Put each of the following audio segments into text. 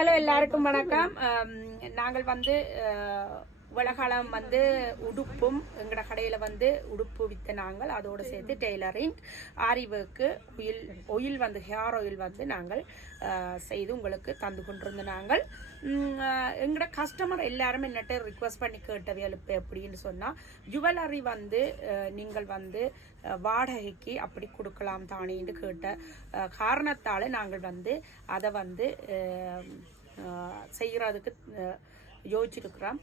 Hello எல்லாருக்கும் வணக்கம். நாங்கள் வந்து உலகாலம் வந்து உடுப்பும் எங்களோட கடையில் வந்து உடுப்பு விற்ற நாங்கள் அதோடு சேர்த்து டெய்லரிங் ஆரி ஒர்க்கு ஒயில் வந்து ஹேர் ஆயில் வந்து நாங்கள் செய்து உங்களுக்கு தந்து கொண்டிருந்த நாங்கள் எங்களோட கஸ்டமர் எல்லாரும் என்னட்ட ரிக்வஸ்ட் பண்ணி கேட்டவை எழுப்பு எப்படின்னு சொன்னால் ஜுவல்லரி வந்து நீங்கள் வந்து வாடகைக்கு அப்படி கொடுக்கலாம் தானேன்னு கேட்ட காரணத்தால் நாங்கள் வந்து அதை வந்து செய்கிறதுக்கு யோசிச்சிருக்கிறோம்.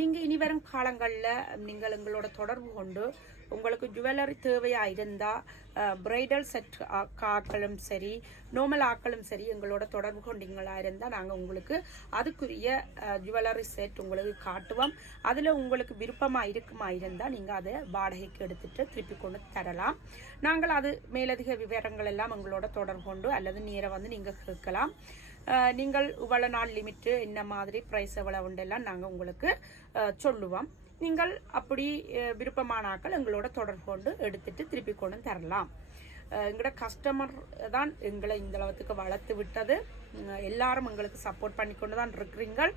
நீங்கள் இனி வரும் காலங்களில் நீங்கள் எங்களோட தொடர்பு கொண்டு உங்களுக்கு ஜுவல்லரி தேவையாக இருந்தால் பிரைடல் செட் ஆக்களும் சரி நார்மல் ஆக்களும் சரி எங்களோட தொடர்பு கொண்டீங்களாக இருந்தால் நாங்கள் உங்களுக்கு அதுக்குரிய ஜுவல்லரி செட் உங்களுக்கு காட்டுவோம். அதில் உங்களுக்கு விருப்பமாக இருக்குமா இருந்தால் நீங்கள் அதை வாடகைக்கு எடுத்துகிட்டு திருப்பி கொண்டு தரலாம். நாங்கள் அது மேலதிக விவரங்கள் எல்லாம் எங்களோட தொடர்பு கொண்டு அல்லது நேராக வந்து நீங்கள் கேட்கலாம். நீங்கள் இவ்வளோ நாள் லிமிட்டு என்ன மாதிரி ப்ரைஸ் எவ்வளோ உண்டெல்லாம் நாங்கள் உங்களுக்கு சொல்லுவோம். நீங்கள் அப்படி விருப்பமான ஆக்கள் எங்களோட தொடர்பு கொண்டு எடுத்துட்டு திருப்பி கொண்டு தரலாம். எங்களோட கஸ்டமர் தான் எங்களை இந்த அளவுக்கு வளர்த்து விட்டது. எல்லாரும் எங்களுக்கு சப்போர்ட் பண்ணி கொண்டு தான் இருக்கிறீங்கள்.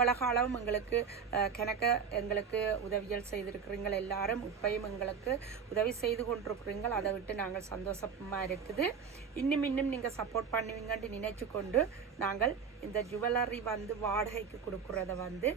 உலகாலம் எங்களுக்கு எங்களுக்கு உதவிகள் செய்திருக்கிறீங்கள். எல்லாரும் இப்பையும் எங்களுக்கு உதவி செய்து கொண்டிருக்கிறீங்கள். அதை விட்டு நாங்கள் சந்தோஷமாக இருக்குது. இன்னும் நீங்கள் சப்போர்ட் பண்ணுவீங்கன்னு நினைச்சு கொண்டு நாங்கள் இந்த ஜுவல்லரி வந்து வாடகைக்கு கொடுக்குறத வந்து